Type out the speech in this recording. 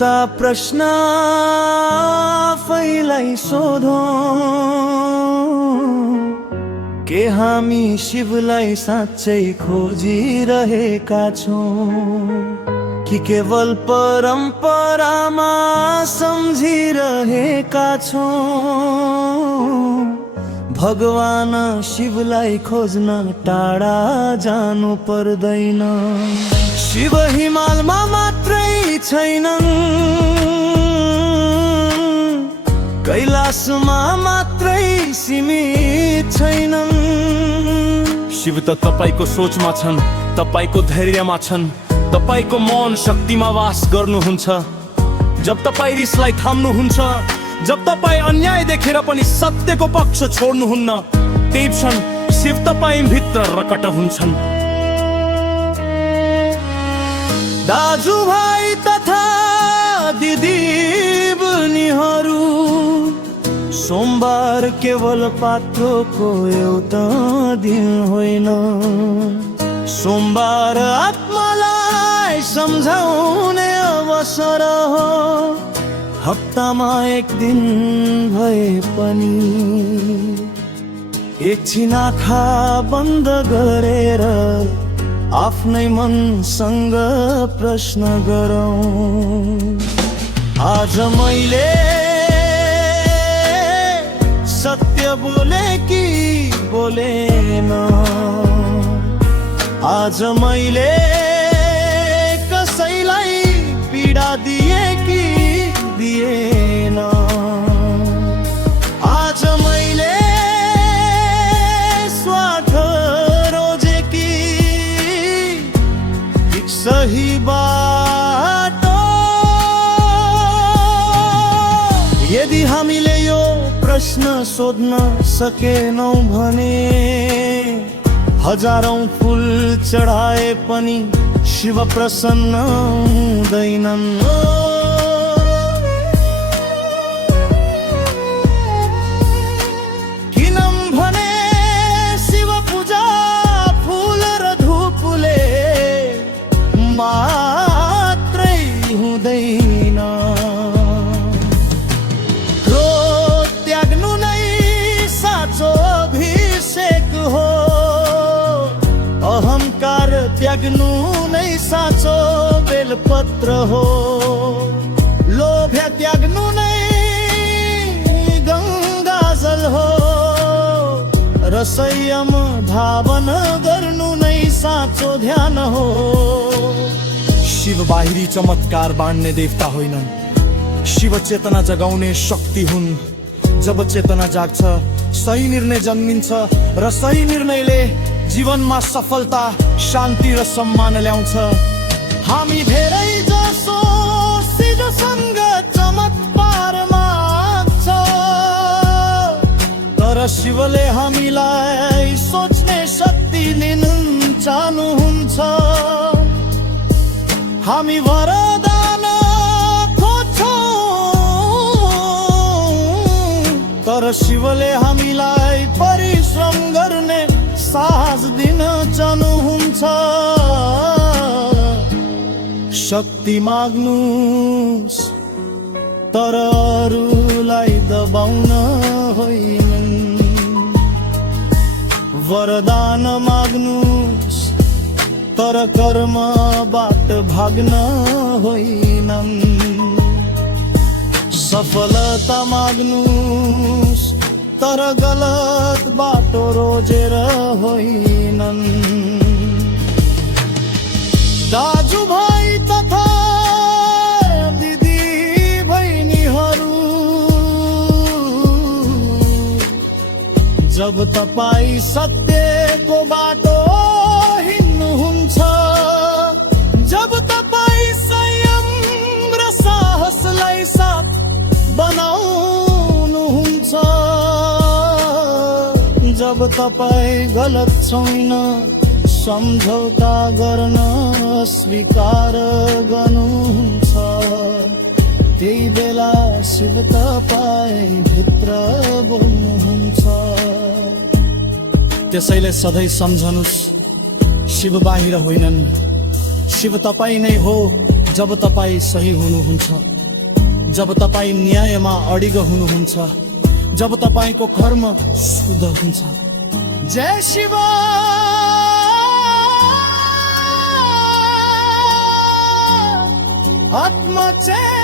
एउटा प्रश्न आफैलाई सोधौं, के हामी शिवलाई साँच्चै खोजिरहेका छौं कि केवल परम्परामा सम्झिरहेका छौं। भगवान शिवलाई खोज्न टाढा जानु पर्दैन। शिव हिमालमा मात्रै छैनन्, कैलाशमा मात्रै सीमित छैनन्। शिव त तपाईको सोचमा छन्, तपाईको धैर्यमा छन्, तपाईको मौन शक्तिमा वास गर्नुहुन्छ। जब तपाई रिसलाई थाम्नुहुन्छ, जब तपाई अन्याय देखेर पनि सत्यको पक्ष छोड्नुहुन्न, त्यही क्षण शिव तपाई भित्र रकट हुन्छन्। दाजुभाइ तथा दिदी बहिनीहरू, सोमबार केवल पात्रोको एउटा दिन होइन। सोमबार आत्मालाई सम्झाउने अवसर हो। हप्तामा एक दिन भए पनि एकछिन आँखा बन्द गरेर आफ्नै मनसँग प्रश्न गरौँ, आज मैले सत्य बोले कि बोलेन? आज मैले कसैलाई पीडा दिए कि दिएन? आज मैले स्वार्थ रोजे कि सही बाटो? यदि हामीले यो प्रश्न सोध्न सकेनौं भने हजारौं फूल चढाए पनि शिव प्रसन्न हुँदैनन्। किनभने शिव पूजा फूल र धूपले मात्रै हुँदैन। क्रोध त्याग्नु नै साँचो अभिषेक हो, अहंकार त्याग्नु नै साँचो बेलपत्र हो, लोभ त्याग्नु नै गंगाजल हो, र संयम धावन गर्नु नै साँचो ध्यान हो। शिव बाहिरी चमत्कार बाँड्ने देवता होइनन्, शिव चेतना जगाउने शक्ति हुन्। जब चेतना जाग्छ, सही निर्णय जन्मिन्छ, र सही निर्णयले जीवनमा सफलता, शान्ति र सम्मान ल्याउँछ। हामी धेरै जसो शिवसँग चमत्कार माग्छ, तर शिवले हामीलाई सोच्ने शक्ति लिनु चाहनुहुन्छ। हामी वरदान खोज्छौं, तर शिवले हामीलाई परिश्रम गर्ने साहस दिन चाहनुहुन्छ। शक्ति माग्नुस्, तर अरूलाई दबाउन होइन। वरदान माग्नुस्, तर कर्मबाट भाग्न होइन। सफलता माग्नुस्, तर गलत बाटो रोजेर होइनन्। दाजुभाइ तथा दिदी बहिनीहरू, जब तपाई सत्यको बाटो हिँड्नुहुन्छ, जब तपाई संयम र साहसलाई साथ बनाउनुहुन्छ, जब तपाई गलत छैन सम्झौता गर्न स्वीकार गर्नुहुन्छ, त्यही बेला शिव तपाई भित्र बोल्नुहुन्छ। त्यसैले सधैँ सम्झनुस्, शिव बाहिर होइनन्, शिव तपाई नै हो जब तपाईँ सही हुनुहुन्छ, जब तपाईँ न्यायमा अडिग हुनुहुन्छ, जब तपाईँको कर्म शुद्ध हुन्छ। जय शिव आत्मा चैन